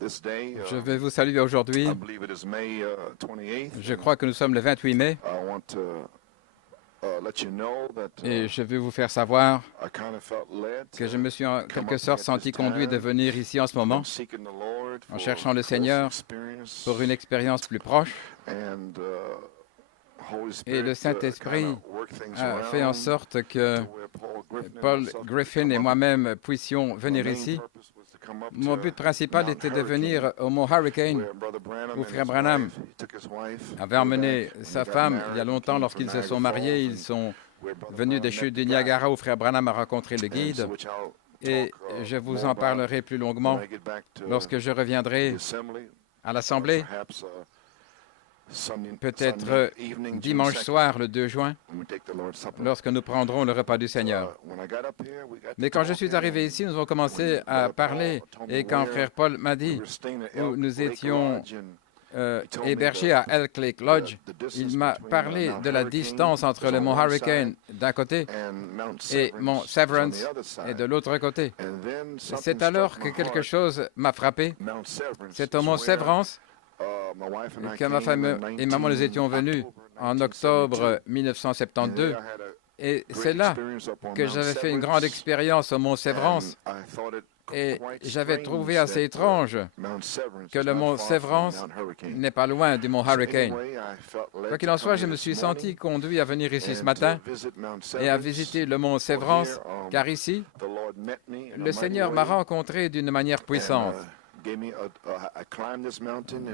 Je vais vous saluer aujourd'hui. Je crois que nous sommes le 28 mai et je vais vous faire savoir que je me suis en quelque sorte senti conduit de venir ici en ce moment en cherchant le Seigneur pour une expérience plus proche. Et le Saint-Esprit a fait en sorte que Paul Griffin et moi-même puissions venir ici. Mon but principal était de venir au mont Hurricane, où Frère Branham avait emmené sa femme il y a longtemps lorsqu'ils se sont mariés. Ils sont venus des chutes du Niagara où Frère Branham a rencontré le guide. Et je vous en parlerai plus longuement lorsque je reviendrai à l'Assemblée, peut-être dimanche soir, le 2 juin, lorsque nous prendrons le repas du Seigneur. Mais quand je suis arrivé ici, nous avons commencé à parler. Et quand Frère Paul m'a dit où nous étions hébergés à Elk Lake Lodge, il m'a parlé de la distance entre le mont Hurricane d'un côté et mont Severance et de l'autre côté. C'est alors que quelque chose m'a frappé. C'est au mont Severance que ma femme et maman, nous étions venus en octobre 1972. Et c'est là que j'avais fait une grande expérience au mont Severance. Et j'avais trouvé assez étrange que le mont Severance n'est pas loin du mont Hurricane. Quoi qu'il en soit, je me suis senti conduit à venir ici ce matin et à visiter le mont Severance, car ici, le Seigneur m'a rencontré d'une manière puissante.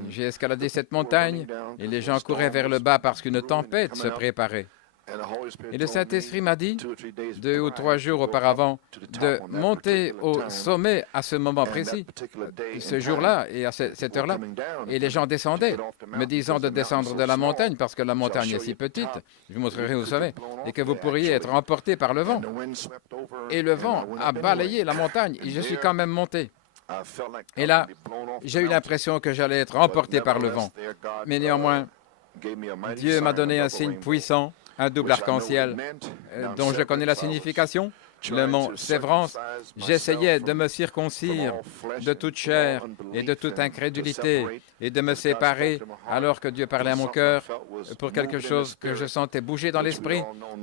J'ai escaladé cette montagne et les gens couraient vers le bas parce qu'une tempête se préparait. Et le Saint-Esprit m'a dit, 2 ou 3 jours auparavant, de monter au sommet à ce moment précis, ce jour-là et à cette heure-là. Et les gens descendaient, me disant de descendre de la montagne parce que la montagne est si petite, je vous montrerai au sommet, et que vous pourriez être emporté par le vent. Et le vent a balayé la montagne et je suis quand même monté. Et là, j'ai eu l'impression que j'allais être emporté par le vent. Mais néanmoins, Dieu m'a donné un signe puissant, un double arc-en-ciel, dont je connais la signification. Le mont Severance, j'essayais de me circoncire de toute chair et de toute incrédulité et de me séparer alors que Dieu parlait à mon cœur pour quelque chose que je sentais bouger dans l'esprit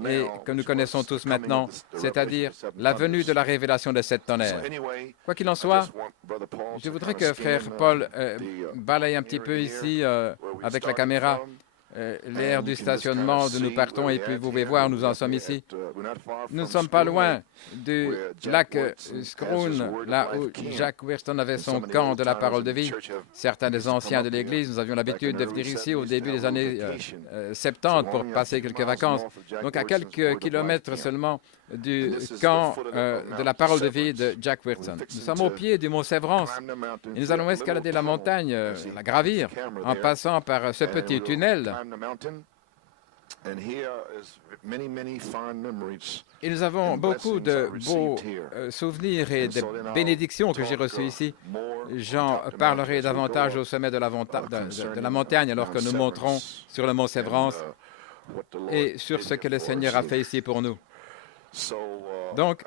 et que nous connaissons tous maintenant, c'est-à-dire la venue de la révélation de cette tonnerre. Quoi qu'il en soit, je voudrais que Frère Paul balaye un petit peu ici avec la caméra l'aire du stationnement d'où nous partons et puis vous pouvez voir, nous en sommes ici. Nous ne sommes pas loin du lac Scroon, là où Jack Wirston avait son camp de la parole de vie. Certains des anciens de l'Église, nous avions l'habitude de venir ici au début des années 70 pour passer quelques vacances. Donc à quelques kilomètres seulement du camp de la parole de vie de Jack Wirston. Nous sommes au pied du mont Severance et nous allons escalader la montagne, la gravir, en passant par ce petit tunnel. Et nous avons beaucoup de beaux souvenirs et de bénédictions que j'ai reçues ici. J'en parlerai davantage au sommet de la montagne alors que nous monterons sur le mont Severance et sur ce que le Seigneur a fait ici pour nous. Donc,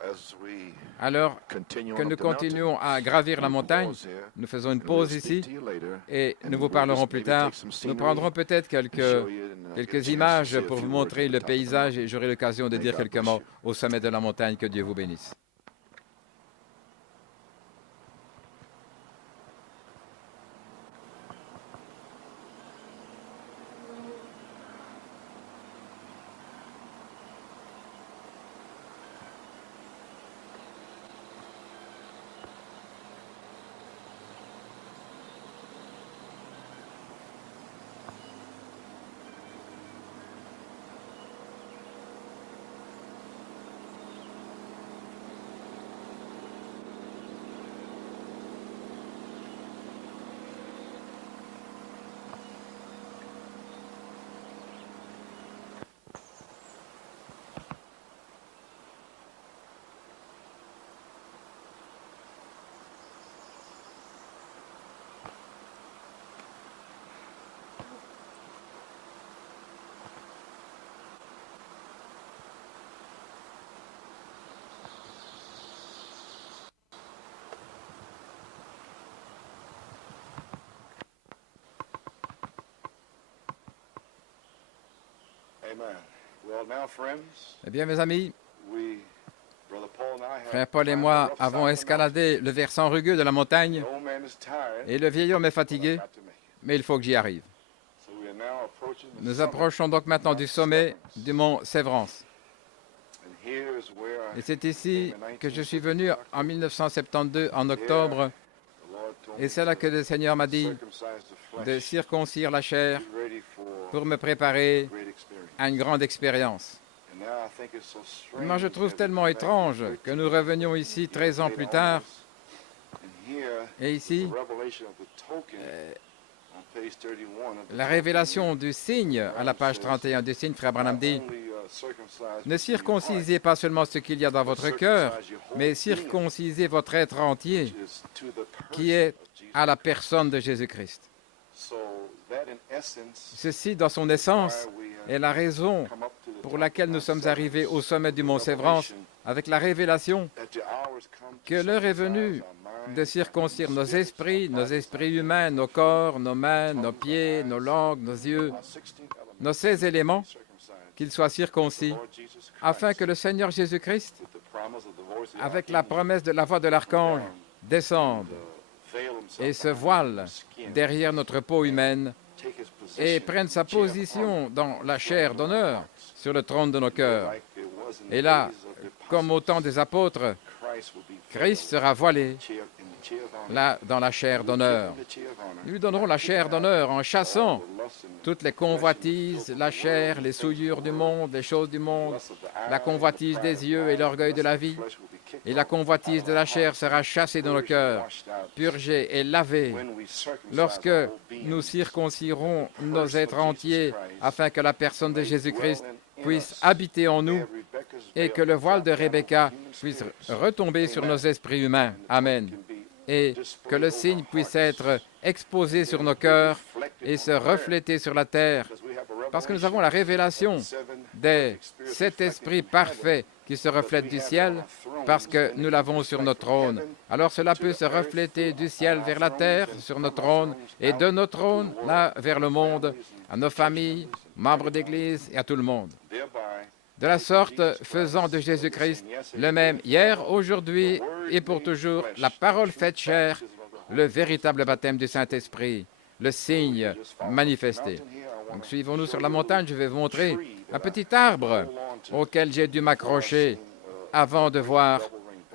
alors que nous continuons à gravir la montagne, nous faisons une pause ici et nous vous parlerons plus tard. Nous prendrons peut-être quelques images pour vous montrer le paysage et j'aurai l'occasion de dire quelques mots au sommet de la montagne. Que Dieu vous bénisse. Eh bien, mes amis, frère Paul et moi avons escaladé le versant rugueux de la montagne et le vieil homme est fatigué, mais il faut que j'y arrive. Nous approchons donc maintenant du sommet du mont Sévrance. Et c'est ici que je suis venu en 1972, en octobre, et c'est là que le Seigneur m'a dit de circoncire la chair pour me préparer à une grande expérience. Moi, je trouve tellement étrange que nous revenions ici 13 ans plus tard, et ici, la révélation du signe, à la page 31 du signe, frère Branham dit, ne circoncisez pas seulement ce qu'il y a dans votre cœur, mais circoncisez votre être entier, qui est à la personne de Jésus-Christ. Ceci, dans son essence, est la raison pour laquelle nous sommes arrivés au sommet du mont Sévrance, avec la révélation que l'heure est venue de circoncire nos esprits humains, nos corps, nos mains, nos pieds, nos langues, nos yeux, nos 16 éléments, qu'ils soient circoncis, afin que le Seigneur Jésus-Christ, avec la promesse de la voix de l'archange, descende et se voile derrière notre peau humaine et prenne sa position dans la chair d'honneur sur le trône de nos cœurs. Et là, comme au temps des apôtres, Christ sera voilé là dans la chair d'honneur. Nous lui donnerons la chair d'honneur en chassant toutes les convoitises, la chair, les souillures du monde, les choses du monde, la convoitise des yeux et l'orgueil de la vie. Et la convoitise de la chair sera chassée dans nos cœurs, purgée et lavée lorsque nous circoncirons nos êtres entiers afin que la personne de Jésus-Christ puisse habiter en nous et que le voile de Rebecca puisse retomber sur nos esprits humains. Amen. Et que le signe puisse être exposé sur nos cœurs et se refléter sur la terre, parce que nous avons la révélation des 7 esprits parfaits qui se reflètent du ciel, parce que nous l'avons sur notre trône. Alors cela peut se refléter du ciel vers la terre, sur notre trône, et de notre trône, là, vers le monde, à nos familles, membres d'Église et à tout le monde. De la sorte, faisant de Jésus-Christ le même hier, aujourd'hui et pour toujours, la parole faite chair, le véritable baptême du Saint-Esprit, le signe manifesté. Donc, suivons-nous sur la montagne, je vais vous montrer un petit arbre auquel j'ai dû m'accrocher avant de voir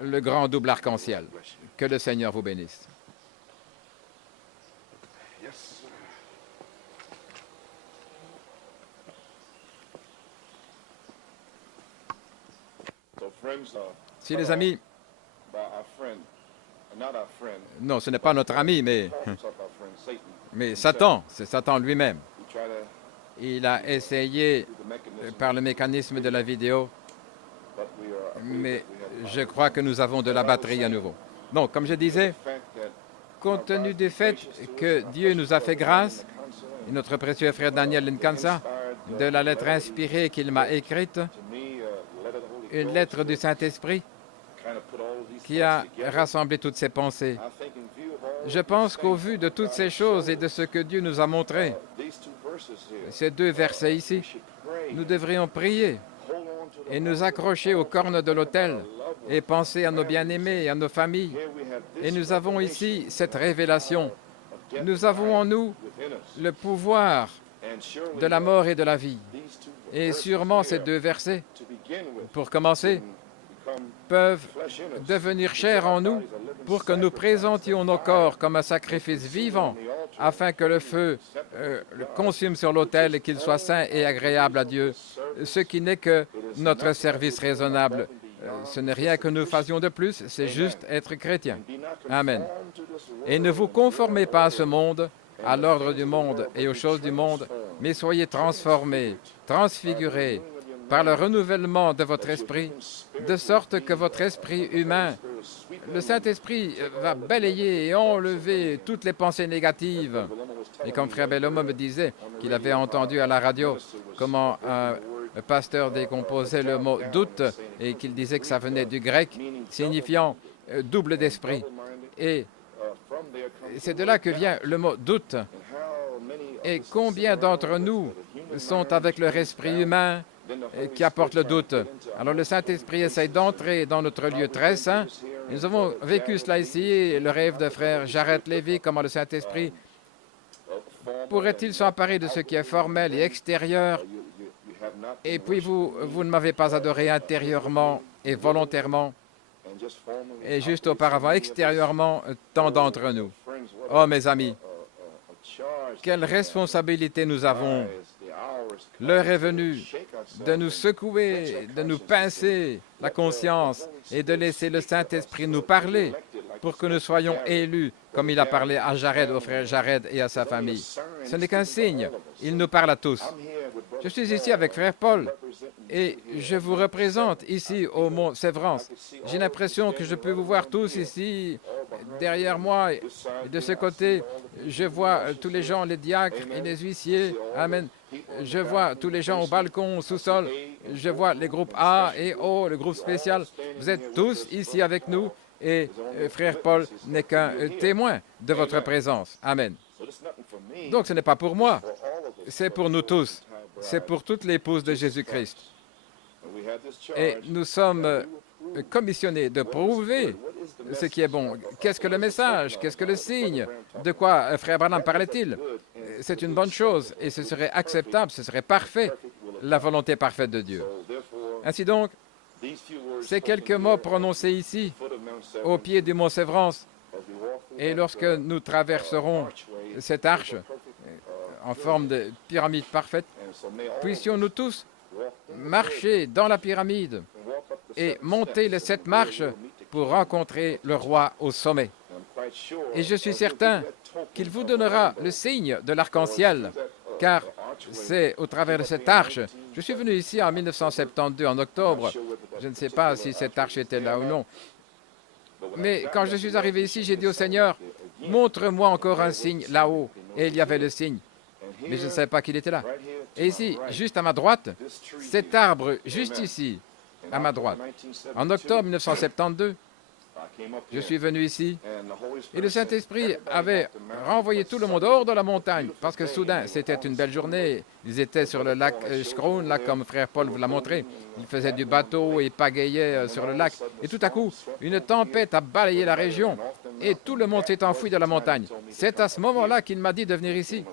le grand double arc-en-ciel. Que le Seigneur vous bénisse. Si les amis... Non, ce n'est pas notre ami, mais Satan, c'est Satan lui-même. Il a essayé par le mécanisme de la vidéo, mais je crois que nous avons de la batterie à nouveau. Donc, comme je disais, compte tenu du fait que Dieu nous a fait grâce, et notre précieux frère Daniel Nkansa, de la lettre inspirée qu'il m'a écrite, une lettre du Saint-Esprit qui a rassemblé toutes ses pensées. Je pense qu'au vu de toutes ces choses et de ce que Dieu nous a montré, ces 2 versets ici, nous devrions prier et nous accrocher aux cornes de l'autel et penser à nos bien-aimés et à nos familles. Et nous avons ici cette révélation. Nous avons en nous le pouvoir de la mort et de la vie. Et sûrement ces 2 versets, pour commencer, peuvent devenir chair en nous pour que nous présentions nos corps comme un sacrifice vivant afin que le feu le consume sur l'autel et qu'il soit saint et agréable à Dieu, ce qui n'est que notre service raisonnable. Ce n'est rien que nous fassions de plus, c'est juste être chrétien. Amen. Et ne vous conformez pas à ce monde, à l'ordre du monde et aux choses du monde, mais soyez transformés, transfigurés par le renouvellement de votre esprit, de sorte que votre esprit humain, le Saint-Esprit va balayer et enlever toutes les pensées négatives. Et comme Frère Bellomo me disait qu'il avait entendu à la radio comment un pasteur décomposait le mot « doute » et qu'il disait que ça venait du grec, signifiant « double d'esprit ». Et c'est de là que vient le mot « doute ». Et combien d'entre nous sont avec leur esprit humain qui apporte le doute. Alors le Saint-Esprit essaye d'entrer dans notre lieu très saint. Nous avons vécu cela ici, le rêve de frère Jared Lévy, comment le Saint-Esprit pourrait-il s'emparer de ce qui est formel et extérieur, et puis vous ne m'avez pas adoré intérieurement et volontairement, et juste auparavant, extérieurement, tant d'entre nous. Oh, mes amis, quelle responsabilité nous avons. L'heure est venue de nous secouer, de nous pincer la conscience et de laisser le Saint-Esprit nous parler pour que nous soyons élus, comme il a parlé à Jared, au frère Jared et à sa famille. Ce n'est qu'un signe. Il nous parle à tous. Je suis ici avec frère Paul et je vous représente ici au Mont Sévrance. J'ai l'impression que je peux vous voir tous ici, derrière moi et de ce côté. Je vois tous les gens, les diacres et les huissiers. Amen. Je vois tous les gens au balcon, au sous-sol. Je vois les groupes A et O, le groupe spécial. Vous êtes tous ici avec nous et frère Paul n'est qu'un témoin de votre présence. Amen. Donc ce n'est pas pour moi, c'est pour nous tous. C'est pour toute l'épouse de Jésus-Christ. Et nous sommes commissionnés de prouver ce qui est bon. Qu'est-ce que le message? Qu'est-ce que le signe? De quoi frère Branham parlait-il? C'est une bonne chose et ce serait acceptable, ce serait parfait, la volonté parfaite de Dieu. Ainsi donc, ces quelques mots prononcés ici, au pied du mont Sévrance, et lorsque nous traverserons cette arche en forme de pyramide parfaite, puissions-nous tous marcher dans la pyramide et monter les 7 marches pour rencontrer le roi au sommet. Et je suis certain qu'il vous donnera le signe de l'arc-en-ciel, car c'est au travers de cette arche. Je suis venu ici en 1972, en octobre. Je ne sais pas si cette arche était là ou non. Mais quand je suis arrivé ici, j'ai dit au Seigneur, montre-moi encore un signe là-haut. Et il y avait le signe. Mais je ne savais pas qu'il était là. Et ici, juste à ma droite, cet arbre, juste ici, à ma droite, en octobre 1972, je suis venu ici et le Saint-Esprit avait renvoyé tout le monde hors de la montagne parce que soudain, c'était une belle journée. Ils étaient sur le lac Scroon, là, comme frère Paul vous l'a montré. Ils faisaient du bateau et pagayaient sur le lac. Et tout à coup, une tempête a balayé la région et tout le monde s'est enfui de la montagne. C'est à ce moment-là qu'il m'a dit de venir ici.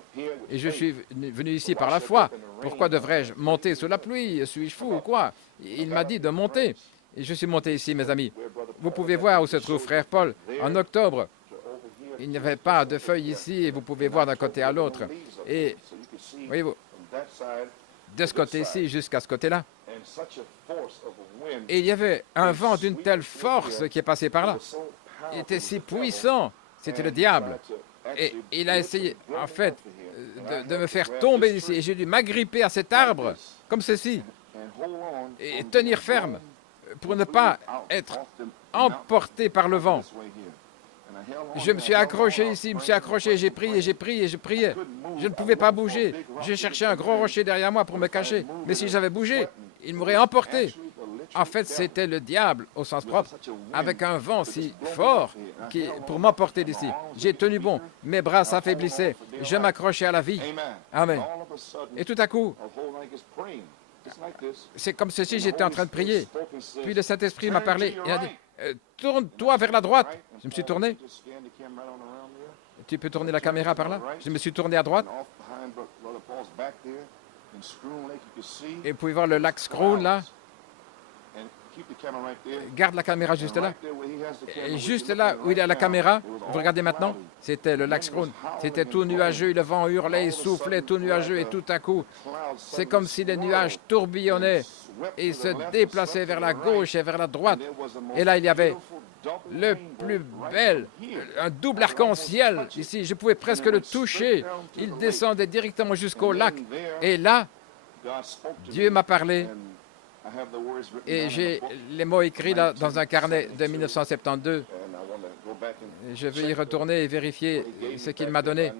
Et je suis venu ici par la foi. Pourquoi devrais-je monter sous la pluie? Suis-je fou ou quoi? Il m'a dit de monter. Et je suis monté ici, mes amis. Vous pouvez voir où se trouve frère Paul. En octobre, il n'y avait pas de feuilles ici et vous pouvez voir d'un côté à l'autre. Et voyez-vous, de ce côté-ci jusqu'à ce côté-là. Et il y avait un vent d'une telle force qui est passé par là. Il était si puissant. C'était le diable. Et il a essayé, en fait, de me faire tomber ici. Et j'ai dû m'agripper à cet arbre, comme ceci, et tenir ferme pour ne pas être emporté par le vent. Je me suis accroché ici, j'ai prié, j'ai prié, je priais. Je ne pouvais pas bouger. J'ai cherché un gros rocher derrière moi pour me cacher. Mais si j'avais bougé, il m'aurait emporté. En fait, c'était le diable, au sens propre, avec un vent si fort pour m'emporter d'ici. J'ai tenu bon, mes bras s'affaiblissaient, je m'accrochais à la vie. Amen. Et tout à coup, c'est comme ceci, j'étais en train de prier. Puis le Saint-Esprit m'a parlé et a dit, tourne-toi vers la droite. Je me suis tourné. Tu peux tourner la caméra par là? Je me suis tourné à droite. Et vous pouvez voir le lac Scroon là. Garde la caméra juste là. Et juste là où il y a la caméra, vous regardez maintenant, c'était le lac Scroon. C'était tout nuageux, le vent hurlait, il soufflait, tout nuageux, et tout à coup, c'est comme si les nuages tourbillonnaient et se déplaçaient vers la gauche et vers la droite. Et là, il y avait le plus bel, un double arc-en-ciel ici. Je pouvais presque le toucher. Il descendait directement jusqu'au lac. Et là, Dieu m'a parlé. Et j'ai les mots écrits là dans un carnet de 1972. Je vais y retourner et vérifier ce qu'il m'a donné.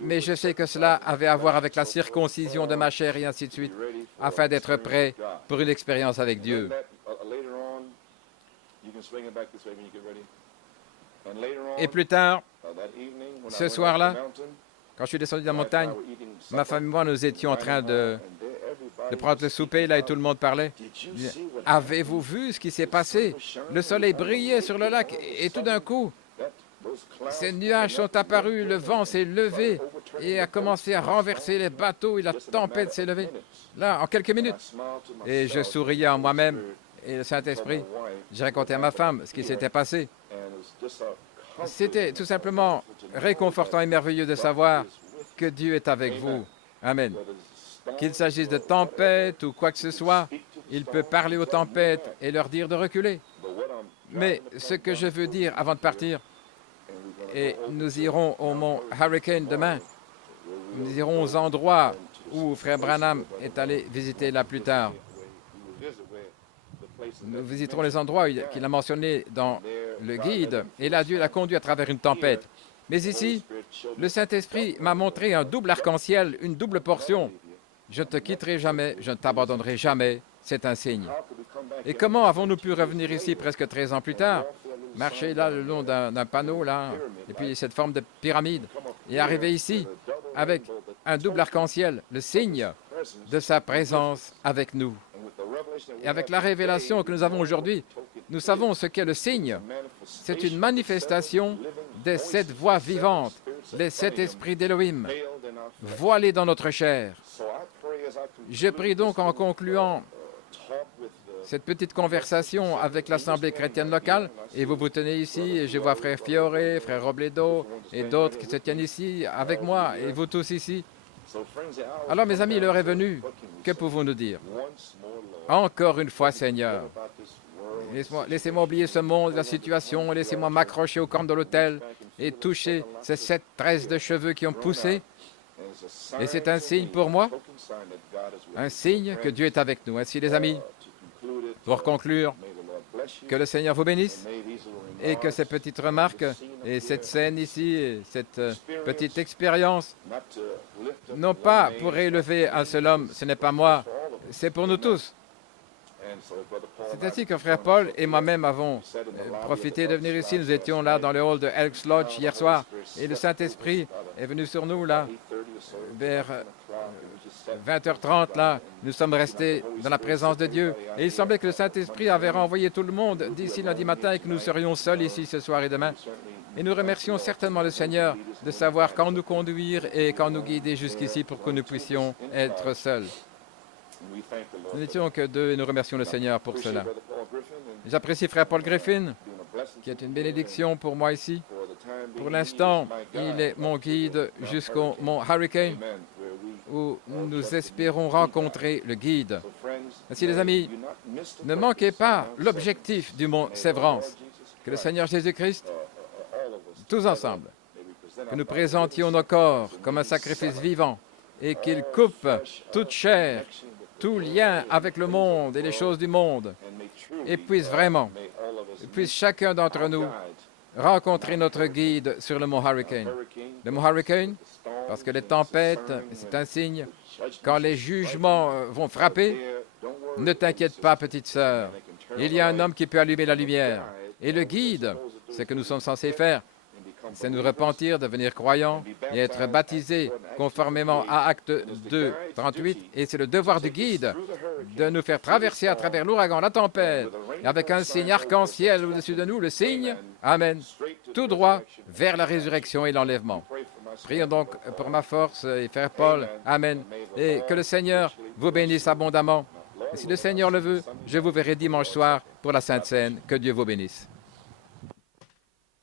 Mais je sais que cela avait à voir avec la circoncision de ma chair et ainsi de suite, afin d'être prêt pour une expérience avec Dieu. Et plus tard, ce soir-là, quand je suis descendu de la montagne, Ma femme et moi, nous étions en train de prendre le souper, là, et tout le monde parlait. Avez-vous vu ce qui s'est passé? Le soleil brillait sur le lac, et tout d'un coup, ces nuages sont apparus, le vent s'est levé et a commencé à renverser les bateaux, et la tempête s'est levée, là, en quelques minutes. Et je souriais en moi-même, et le Saint-Esprit, j'ai raconté à ma femme ce qui s'était passé. C'était tout simplement réconfortant et merveilleux de savoir que Dieu est avec vous. Amen. Qu'il s'agisse de tempête ou quoi que ce soit, il peut parler aux tempêtes et leur dire de reculer. Mais ce que je veux dire avant de partir, et nous irons au mont Hurricane demain, nous irons aux endroits où Frère Branham est allé visiter là plus tard. Nous visiterons les endroits qu'il a mentionnés dans le guide, et là, Dieu l'a conduit à travers une tempête. Mais ici, le Saint-Esprit m'a montré un double arc-en-ciel, une double portion. Je ne te quitterai jamais, je ne t'abandonnerai jamais, c'est un signe. Et comment avons-nous pu revenir ici presque 13 ans plus tard, marcher là le long d'un panneau, là, et puis cette forme de pyramide, et arriver ici avec un double arc-en-ciel, le signe de sa présence avec nous. Et avec la révélation que nous avons aujourd'hui, nous savons ce qu'est le signe. C'est une manifestation des 7 voix vivantes, les 7 esprits d'Élohim, voilés dans notre chair. Je prie donc en concluant cette petite conversation avec l'Assemblée chrétienne locale, et vous vous tenez ici, et je vois Frère Fiore, Frère Robledo et d'autres qui se tiennent ici avec moi, et vous tous ici. Alors, mes amis, l'heure est venue. Que pouvons-nous dire? Encore une fois, Seigneur, laissez-moi oublier ce monde, la situation, laissez-moi m'accrocher aux cornes de l'autel et toucher ces 7 tresses de cheveux qui ont poussé. Et c'est un signe pour moi, un signe que Dieu est avec nous. Ainsi, les amis, pour conclure, que le Seigneur vous bénisse et que ces petites remarques et cette scène ici, et cette petite expérience, non pas pour élever un seul homme, ce n'est pas moi, c'est pour nous tous. C'est ainsi que Frère Paul et moi-même avons profité de venir ici. Nous étions là dans le hall de Elks Lodge hier soir, et le Saint-Esprit est venu sur nous là, vers 20h30, là, nous sommes restés dans la présence de Dieu. Et il semblait que le Saint-Esprit avait renvoyé tout le monde d'ici lundi matin et que nous serions seuls ici ce soir et demain. Et nous remercions certainement le Seigneur de savoir quand nous conduire et quand nous guider jusqu'ici pour que nous puissions être seuls. Nous n'étions que 2 et nous remercions le Seigneur pour cela. J'apprécie Frère Paul Griffin, qui est une bénédiction pour moi ici. Pour l'instant, il est mon guide jusqu'au mont Hurricane, où nous espérons rencontrer le guide. Ainsi, les amis, ne manquez pas l'objectif du mont Sévrance. Que le Seigneur Jésus-Christ, tous ensemble, que nous présentions nos corps comme un sacrifice vivant et qu'il coupe toute chair, tout lien avec le monde et les choses du monde, et puisse chacun d'entre nous rencontrer notre guide sur le mont Hurricane. Le mont Hurricane, parce que les tempêtes, c'est un signe. Quand les jugements vont frapper, ne t'inquiète pas, petite sœur. Il y a un homme qui peut allumer la lumière. Et le guide, ce que nous sommes censés faire, c'est nous repentir, devenir croyants et être baptisés conformément à Acte 2, 38. Et c'est le devoir du guide de nous faire traverser à travers l'ouragan, la tempête, et avec un signe arc-en-ciel au-dessus de nous, le signe, Amen, tout droit vers la résurrection et l'enlèvement. Prions donc pour ma force et Frère Paul, Amen, et que le Seigneur vous bénisse abondamment. Et si le Seigneur le veut, je vous verrai dimanche soir pour la Sainte Seine. Que Dieu vous bénisse.